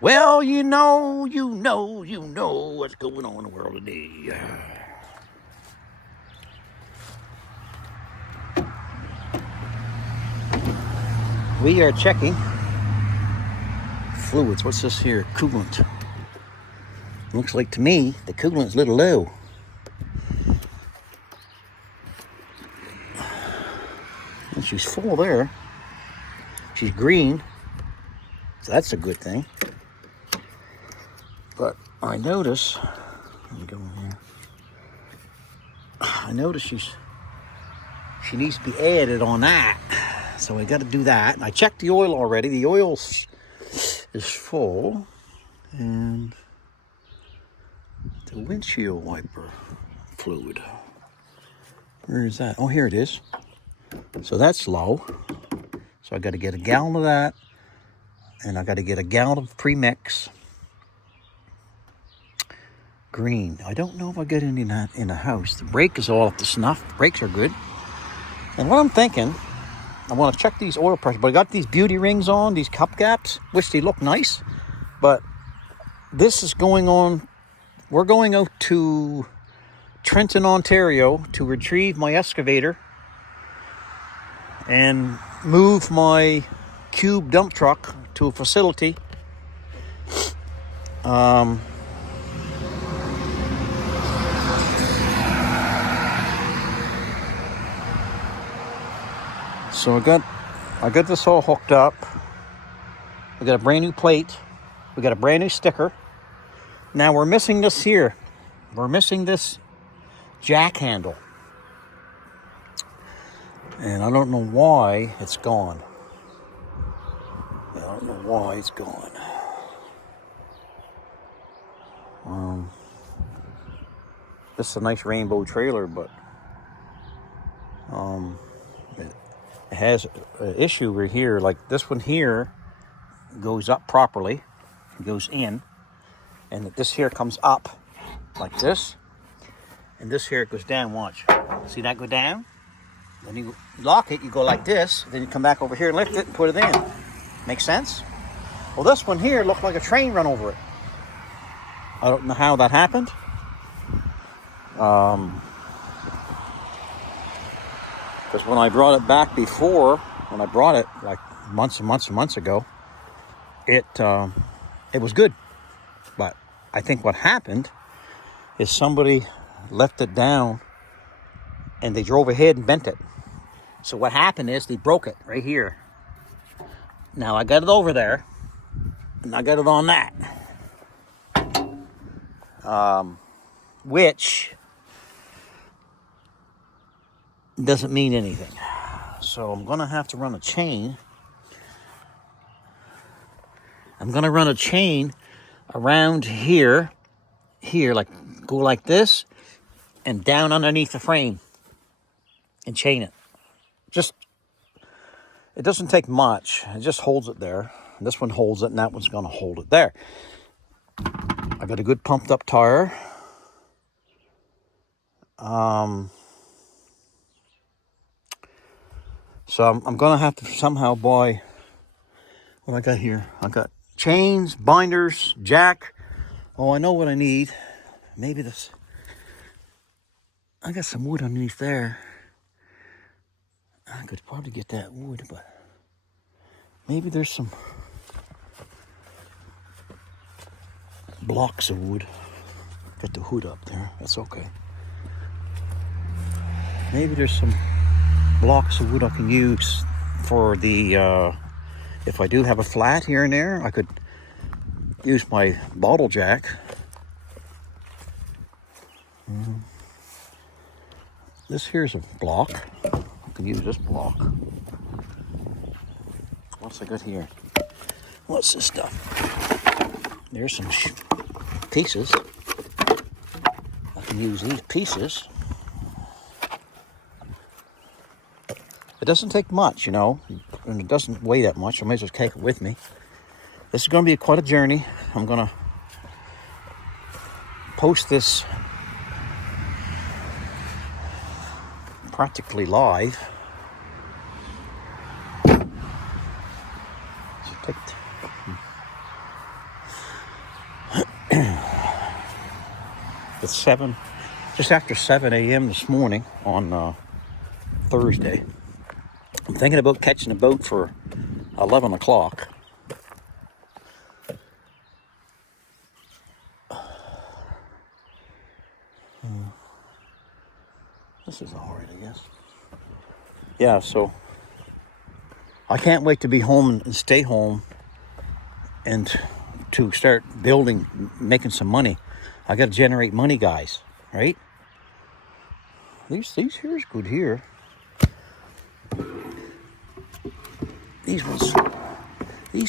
Well, you know what's going on in the world today. We are checking fluids. What's this here? Coolant. Looks like to me the coolant's a little low. And she's full there. She's green, so that's a good thing. But I notice, let me go in here. I notice she needs to be added on that. So I got to do that. And I checked the oil already. The oil is full. And the windshield wiper fluid. Where is that? Oh, here it is. So that's low. So I got to get a gallon of that. And I got to get a gallon of premix. Green. I don't know if I get any of that in the house. The brake is all up to snuff. The brakes are good. And what I'm thinking, I want to check these oil pressure, but I got these beauty rings on, these cup gaps, which they look nice. But this is going on. We're going out to Trenton, Ontario to retrieve my excavator and move my cube dump truck to a facility. So I got this all hooked up. We got a brand new plate. We got a brand new sticker. Now we're missing this here. We're missing this jack handle. And I don't know why it's gone. I don't know why it's gone. This is a nice rainbow trailer, but it has an issue right here. Like this one here goes up properly, goes in, and this here comes up like this, and this here goes down. Watch, see that go down? Then you lock it, you go like this, then you come back over here and lift it and put it in. Make sense? Well, this one here looked like a train run over it. I don't know how that happened. Because when I brought it back before, when I brought it like months and months and months ago, it was good. But I think what happened is somebody left it down and they drove ahead and bent it. So what happened is they broke it right here. Now I got it over there and I got it on that. Which doesn't mean anything. So I'm gonna have to run a chain. I'm gonna run a chain around here, like go like this, and down underneath the frame, and chain it. It doesn't take much. It just holds it there. This one holds it, and that one's gonna hold it there. I got a good pumped up tire. So I'm gonna have to somehow buy what I got here. I got chains, binders, jack. Oh, I know what I need. Maybe this. I got some wood underneath there. I could probably get that wood, but maybe there's some blocks of wood. Got the hood up there. That's okay. Maybe there's some blocks of wood I can use for the, if I do have a flat here and there, I could use my bottle jack. This here's a block. I can use this block. What's I got here? What's this stuff? There's some pieces. I can use these pieces. It doesn't take much, you know, and it doesn't weigh that much. I may as well take it with me. This is going to be quite a journey. I'm going to post this practically live. So take It's just after 7 a.m. this morning on Thursday. I'm thinking about catching a boat for 11 o'clock. This is all right, I guess. Yeah, so I can't wait to be home and stay home and to start building, making some money. I got to generate money, guys, right? These here is good here. These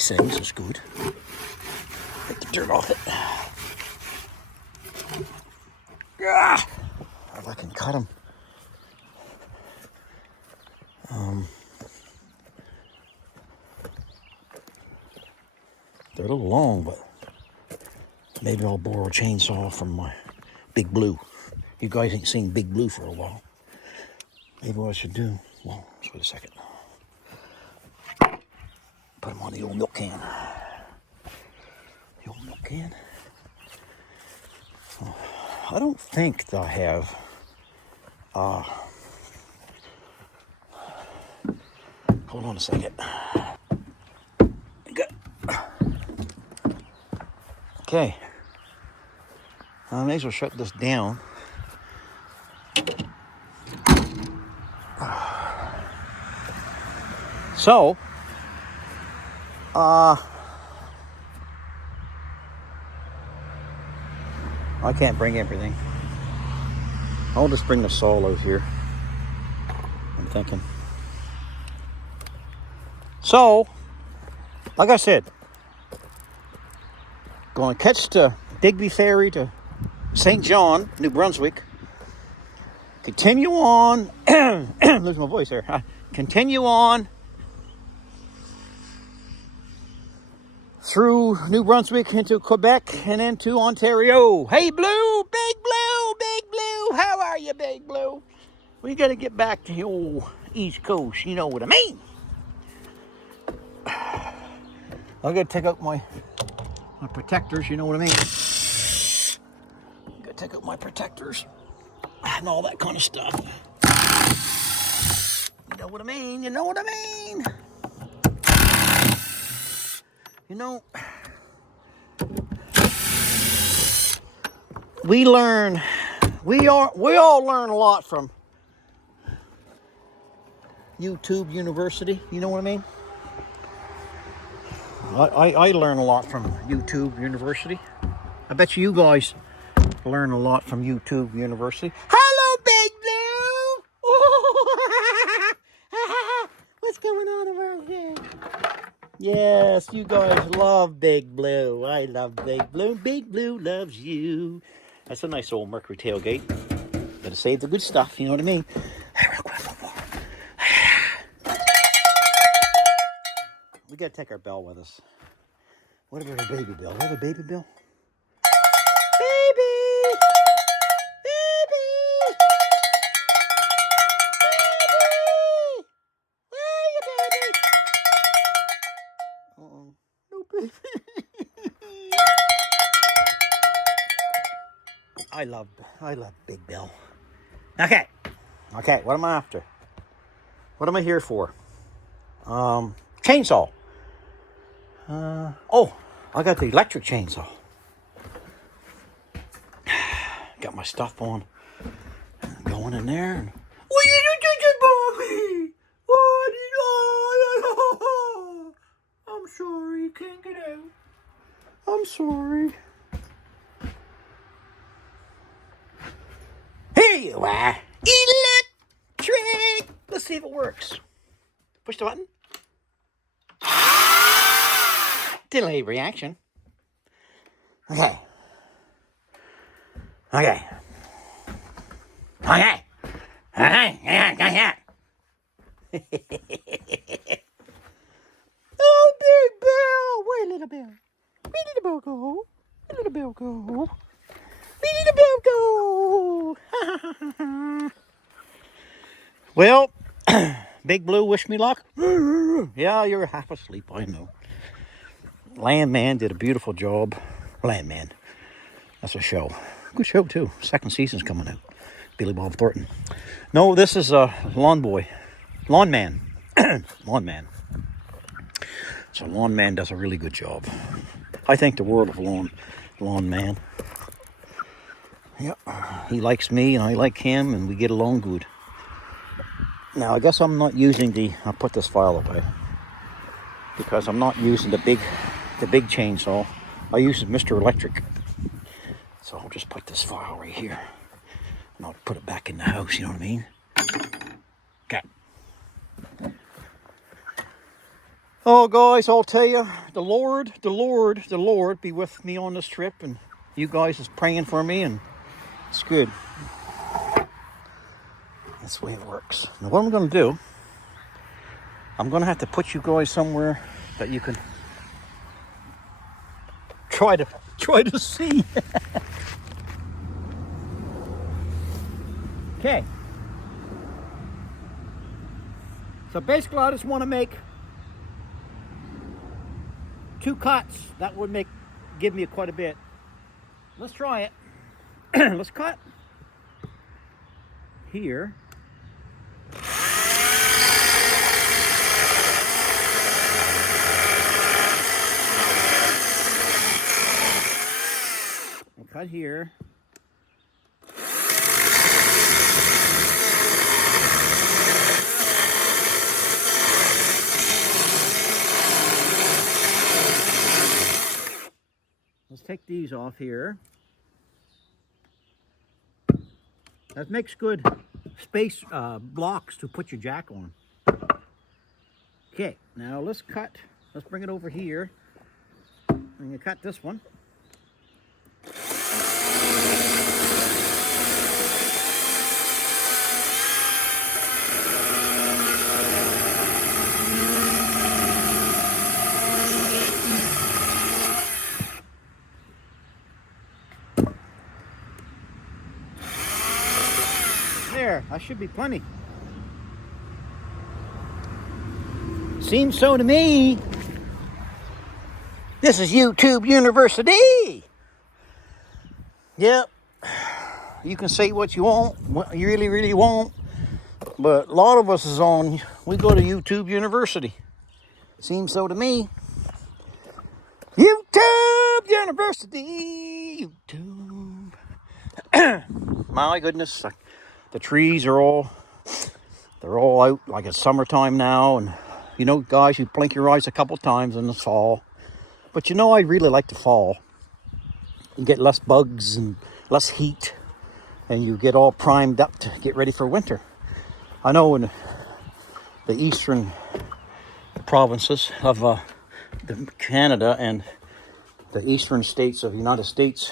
things is good. Get the dirt off it. Ah, if I can cut them. They're a little long, but maybe I'll borrow a chainsaw from my Big Blue. You guys ain't seen Big Blue for a while. Maybe what I should do, well, just wait a second. Put them on the old milk can. The old milk can. I don't think that I have, hold on a second. Okay, I may as well shut this down. So, I can't bring everything. I'll just bring the saw out here, I'm thinking. So, like I said, going to catch the Digby Ferry to St. John, New Brunswick. Continue on, lose my voice there. Continue on through New Brunswick into Quebec and into Ontario. Hey, Blue, Big Blue, Big Blue. How are you, Big Blue? We got to get back to the old East Coast. You know what I mean? I got to take out my protectors. You know what I mean? Got to take out my protectors and all that kind of stuff. You know what I mean? You know what I mean? You know, we all learn a lot from YouTube University. You know what I mean? I learn a lot from YouTube University. I bet you guys learn a lot from YouTube University. Hello, Big Blue! What's going on over here? Yes, you guys love Big Blue. I love Big Blue. Big Blue loves you. That's a nice old Mercury tailgate. Gotta save the good stuff, you know what I mean? We gotta take our bell with us. What about a baby bell? We have a baby bell? Baby! Baby! Baby! Where are you, baby? Uh-oh. No baby. I love Big Bill. Okay, what am I after? What am I here for? Chainsaw. Oh, I got the electric chainsaw. Got my stuff on. Going in there. And, what did you do, Bobby? What did I? I'm sorry, can't get out. I'm sorry. Here you are. Electric. Let's see if it works. Push the button. Delay reaction. Okay. Oh, Big Bill. Where little Bill? Where little Bill go? Where little Bill go? Where little Bill go? Well, Big Blue, wish me luck. Yeah, you're half asleep, I know. Landman did a beautiful job. Landman. That's a show. Good show, too. Second season's coming out. Billy Bob Thornton. No, this is a Lawn Boy. Lawn Man. Lawn Man. So Lawn Man does a really good job. I think the world of Lawn Man. Yep. He likes me and I like him and we get along good. Now, I guess I'm not using I'll put this file away. Because I'm not using the big chainsaw. I use Mr. Electric. So I'll just put this file right here. And I'll put it back in the house, you know what I mean? Okay. Oh, guys, I'll tell you, the Lord be with me on this trip. And you guys is praying for me, and it's good. That's the way it works. Now, what I'm going to do, I'm going to have to put you guys somewhere that you can try to see. Okay. So basically, I just want to make 2 cuts. That would give me quite a bit. Let's try it. Let's cut here. And cut here. Let's take these off here. That makes good space blocks to put your jack on. Okay, now let's bring it over here. I'm going to cut this one. There, that should be plenty. Seems so to me. This is YouTube University. Yep. You can say what you want, what you really want. But a lot of us we go to YouTube University. Seems so to me. YouTube University. YouTube. My goodness. The trees are all out like it's summertime now. And, you know, guys, you blink your eyes a couple times in the fall. But, you know, I really like the fall. You get less bugs and less heat. And you get all primed up to get ready for winter. I know in the eastern provinces of Canada and the eastern states of the United States,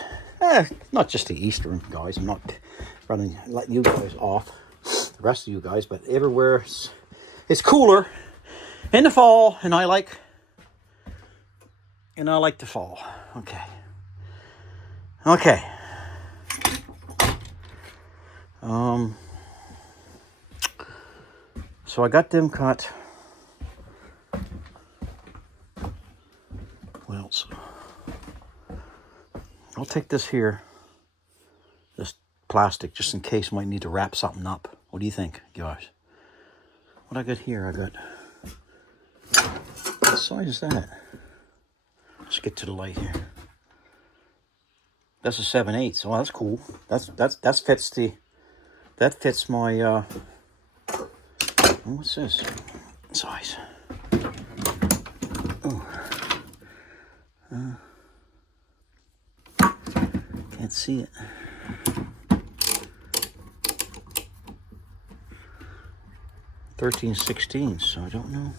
not just the eastern guys, I'm not rather letting you guys off, the rest of you guys, but everywhere it's cooler in the fall, and I like the fall. Okay. So I got them cut. What else? I'll take this here, this plastic, just in case I might need to wrap something up. What do you think, guys? What I got here, what size is that? Let's get to the light here. That's a 7/8. Oh, that's cool. That fits my what's this size? Oh. Can't see it. $13.16, so I don't know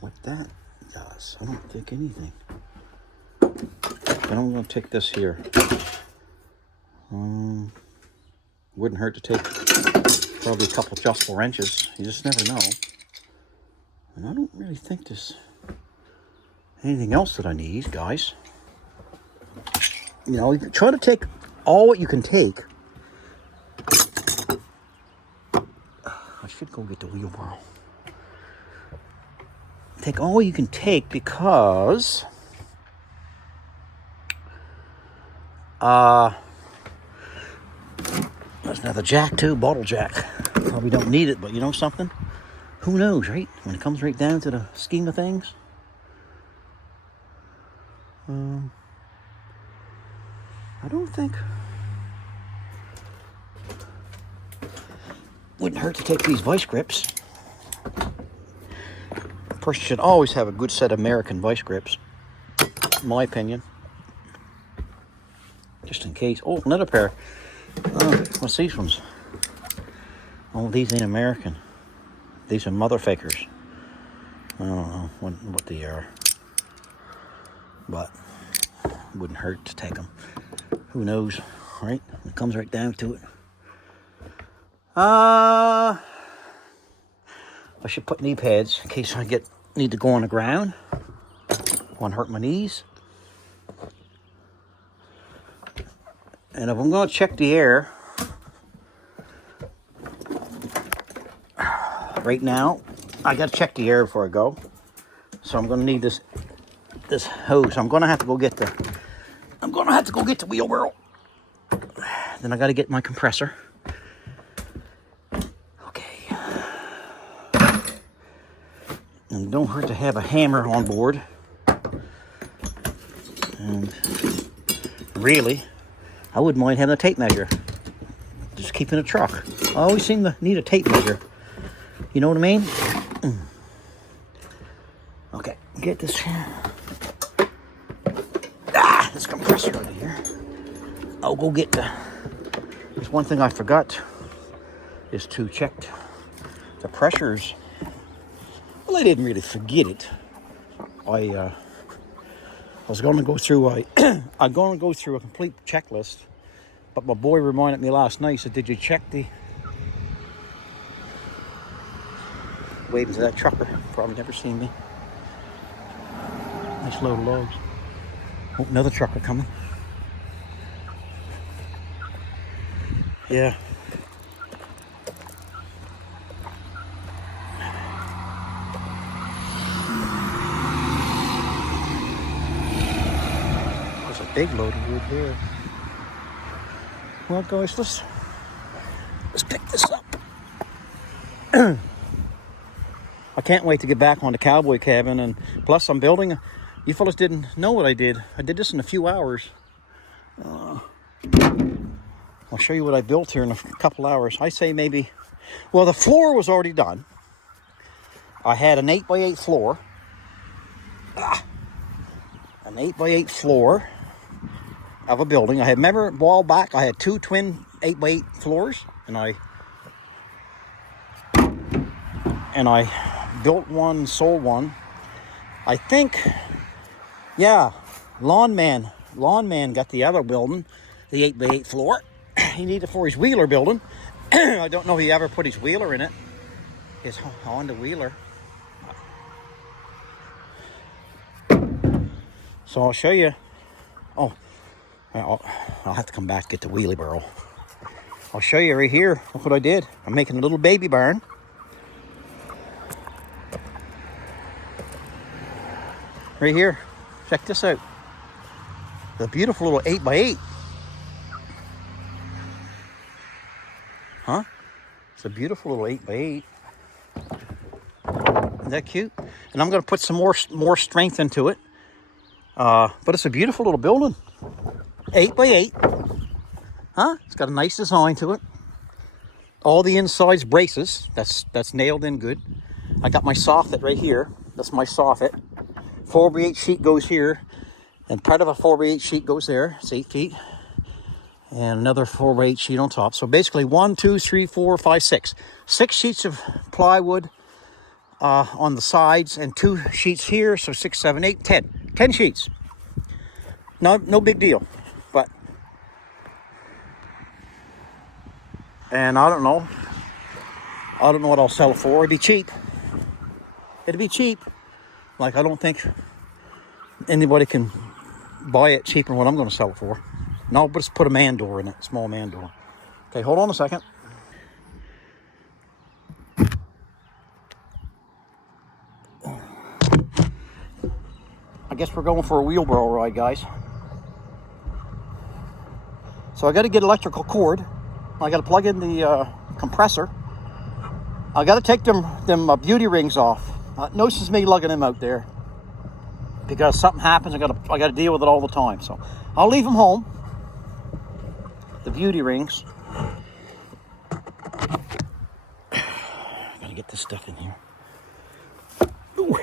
what that does. I don't think anything. Then I'm going to take this here. Wouldn't hurt to take probably a couple adjustable wrenches. You just never know. And I don't really think there's anything else that I need, guys. You know, you try to take all what you can take. I should go get the wheelbarrow. Take all you can take, because There's another jack too, bottle jack. Probably don't need it, but you know something? Who knows, right? When it comes right down to the scheme of things. I don't think... Wouldn't hurt to take these vice grips. A person should always have a good set of American vice grips, in my opinion. Just in case. Oh, another pair. Oh, what's these ones? Oh, these ain't American. These are mother fakers. I don't know what they are. But wouldn't hurt to take them. Who knows, right? It comes right down to it. I should put knee pads in case I need to go on the ground. Want to hurt my knees. And if I'm going to check the air, right now, I got to check the air before I go. So I'm going to need this hose. I'm going to have to go get the wheelbarrow. Then I got to get my compressor. Okay. And don't hurt to have a hammer on board. And really, I wouldn't mind having a tape measure. Just keeping a truck. I always seem to need a tape measure. You know what I mean? Okay, get this. This compressor over here. I'll go get there's one thing I forgot is to check the pressures. Well, I didn't really forget it. I was going to go through I'm going to go through a complete checklist, but my boy reminded me last night. He said, "Did you check the?" Waving to that trucker, probably never seen me. Nice load of logs. Oh, another trucker coming. Yeah. There's a big load of wood there. Well, guys, let's pick this up. I can't wait to get back on the cowboy cabin, and plus I'm building. You fellas didn't know what I did. I did this in a few hours. I'll show you what I built here in a couple hours. I say maybe, well, the floor was already done. I had an 8x8 floor. An 8x8 floor of a building. I had, remember, a while back, I had two twin 8x8 floors, and I built one, sold one. I think, yeah, Lawn Man got the other building, the 8x8 floor. He needed it for his wheeler building. I don't know if he ever put his wheeler in it. His Honda wheeler. So I'll show you. Oh, I'll have to come back to get the wheelie barrel. I'll show you right here. Look what I did. I'm making a little baby barn. Right here. Check this out. The beautiful little 8x8. Huh? It's a beautiful little 8x8. Isn't that cute? And I'm going to put some more strength into it. But it's a beautiful little building. 8x8. Huh? It's got a nice design to it. All the inside's braces. That's nailed in good. I got my soffit right here. That's my soffit. 4x8 sheet goes here. And part of a 4x8 sheet goes there. It's 8 feet. And another 4x8 sheet on top. So basically 1, 2, 3, 4, 5, 6. 6 sheets of plywood on the sides and 2 sheets here. So 6, 7, 8, 10. 10 sheets. No big deal. But, and I don't know what I'll sell it for. It'd be cheap. Like, I don't think anybody can buy it cheaper than what I'm going to sell it for. No, but let's put a man door in it, small man door. Okay, hold on a second. I guess we're going for a wheelbarrow ride, guys. So I got to get electrical cord. I got to plug in the compressor. I got to take them beauty rings off. No use is me lugging them out there, because something happens. I got to deal with it all the time. So I'll leave them home. The beauty rings. Gotta get this stuff in here. Ooh.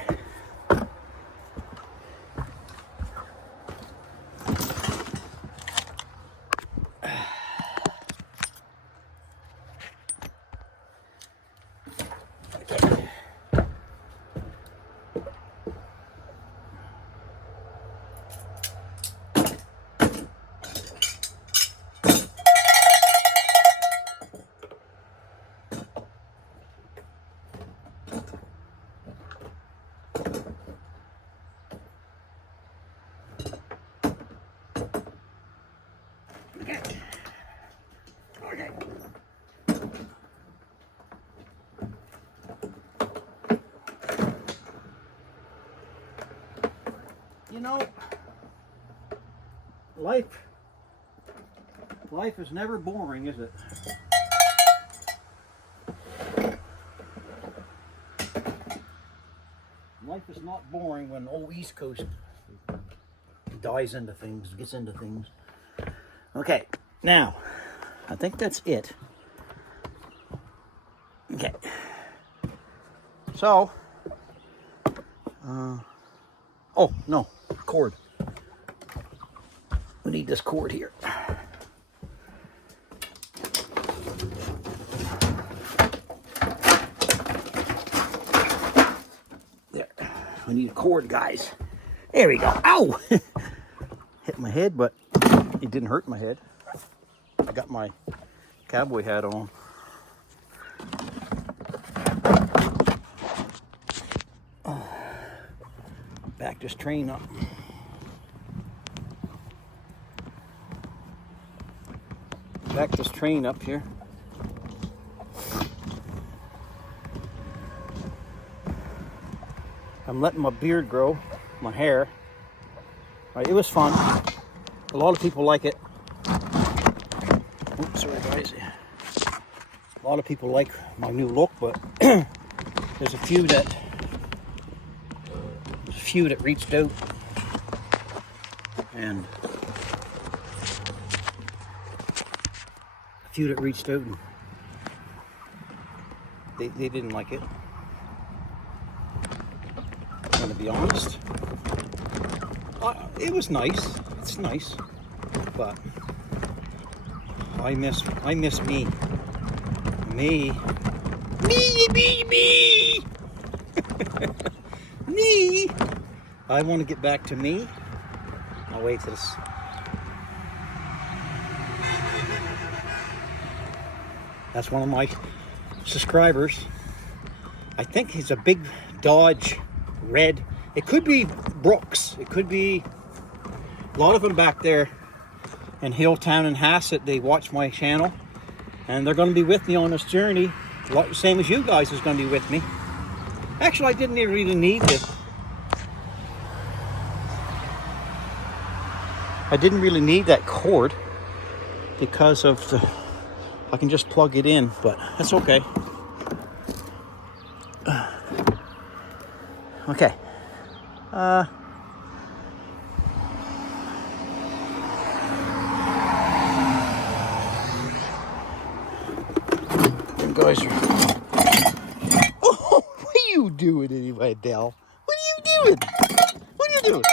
You know, life is never boring, is it? Life is not boring when old East Coast dives into things, gets into things. Okay, now, I think that's it. Okay. So, oh, no, cord. We need this cord here. There, we need a cord, guys. There we go. Ow! Hit my head, but it didn't hurt my head. I got my cowboy hat on. Back this train up. Back this train up here. I'm letting my beard grow, my hair. It was fun. A lot of people like it. Oops, sorry guys. A lot of people like my new look, but there's a few that reached out and they didn't like it. I'm gonna be honest. It was nice. It's nice, but I miss me. Me. Me. I want to get back to me. I'll wait till this. That's one of my subscribers. I think he's a big Dodge red. It could be Brooks. It could be a lot of them back there in Hilltown and Hassett. They watch my channel, and they're going to be with me on this journey. Same as you guys is going to be with me. Actually, I didn't even really need this. I didn't really need that cord because of the. I can just plug it in, but that's okay. Okay. You guys are. Oh, what are you doing anyway, Dell? What are you doing? What are you doing?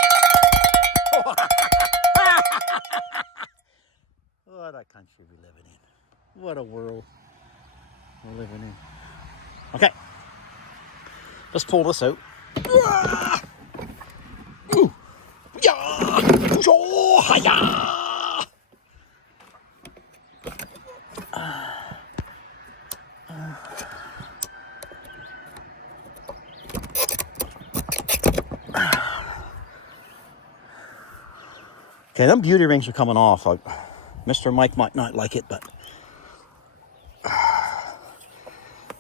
What a country we living in. What a world we're living in. Okay. Let's pull this out. Ooh. Yeah. Yeah. Okay, them beauty rings are coming off. Mr. Mike might not like it, but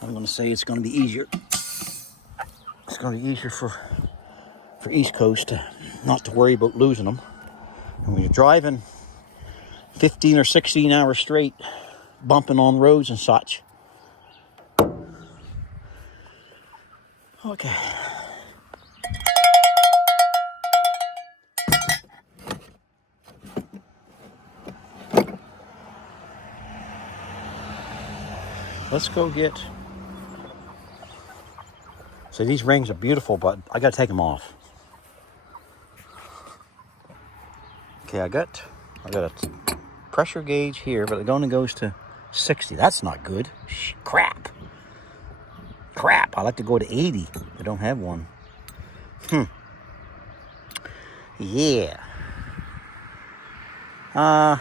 I'm going to say it's going to be easier. It's going to be easier for East Coast not to worry about losing them. And when you're driving 15 or 16 hours straight, bumping on roads and such. Okay. Let's go get... So these rings are beautiful, but I gotta take them off. Okay, I got a pressure gauge here, but it only goes to 60. That's not good. Crap. Crap. I like to go to 80. I don't have one. Yeah. I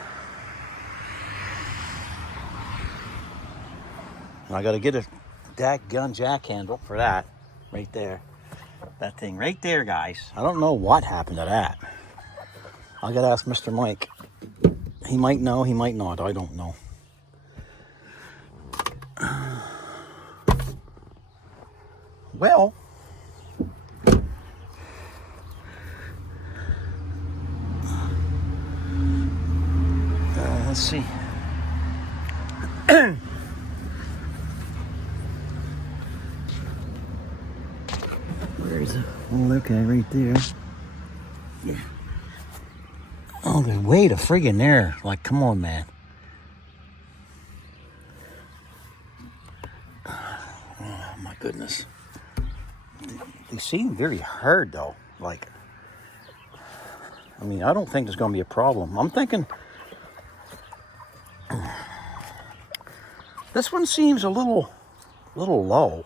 gotta get a dadgun jack handle for that. Right there. That thing right there, guys. I don't know what happened to that. I gotta ask Mr. Mike. He might know, he might not. I don't know. Well, let's see. Where's the... Oh, okay, right there. Yeah. Oh, there's way to friggin' there. Like, come on, man. Oh, my goodness. They seem very hard, though. Like, I mean, I don't think there's going to be a problem. I'm thinking... This one seems a little low.